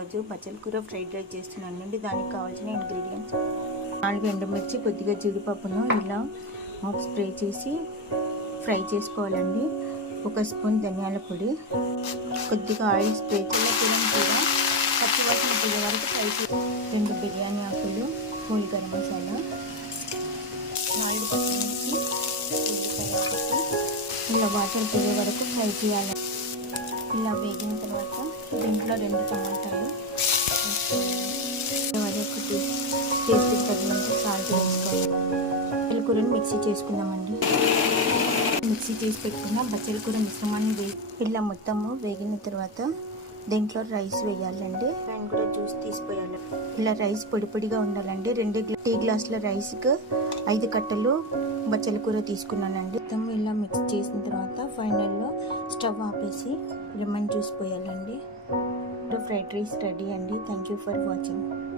ఈరోజు బచ్చల కూర fried rice చేస్తున్నాను అండి దానికి కావాల్సిన ఇంగ్రీడియంట్స్. నాలుగు ఎండుమిర్చి కొద్దిగా జీడిపప్పును ఇలా హాఫ్ స్ప్రే చేసి ఫ్రై చేసుకోవాలండి. ఒక స్పూన్ ధనియాల పొడి కొద్దిగా ఆయిల్ స్ప్రే చేయడం కూడా పచ్చి పొయ్యే వరకు ఫ్రై చేసి రెండు బిర్యానీ ఆకులు కూల్ గరం మసాలా నాలుగు పచ్చిమిర్చి ఇలా వాటర్ పోయే వరకు ఫ్రై చేయాలి దీంట్లో రెండు టమాటాలు. అది ఒకటి టేస్ట్ తగినంత సాల్ట్ వేసుకోవాలి. బచ్చల కూరని మిక్సీ చేసుకుందామండి. మిక్సీ చేసి పెట్టుకున్న బచ్చల కూర మిశ్రమాన్ని వే పిల్ల మొత్తము వేగిన తర్వాత దీంట్లో రైస్ వేయాలండి. అండ్ కూడా జ్యూస్ తీసిపోయాలి. ఇలా రైస్ పొడి పొడిగా ఉండాలండి. రెండు టీ గ్లాసుల రైస్కి ఐదు కట్టలు బచ్చల కూర తీసుకున్నానండి. మొత్తం ఇలా మిక్స్ చేసిన తర్వాత ఫైనల్లో స్టవ్ ఆపేసి లెమన్ జ్యూస్ పోయాలండి. ఫ్రైడ్ రైస్ రెడీ అండి. Thank you for watching.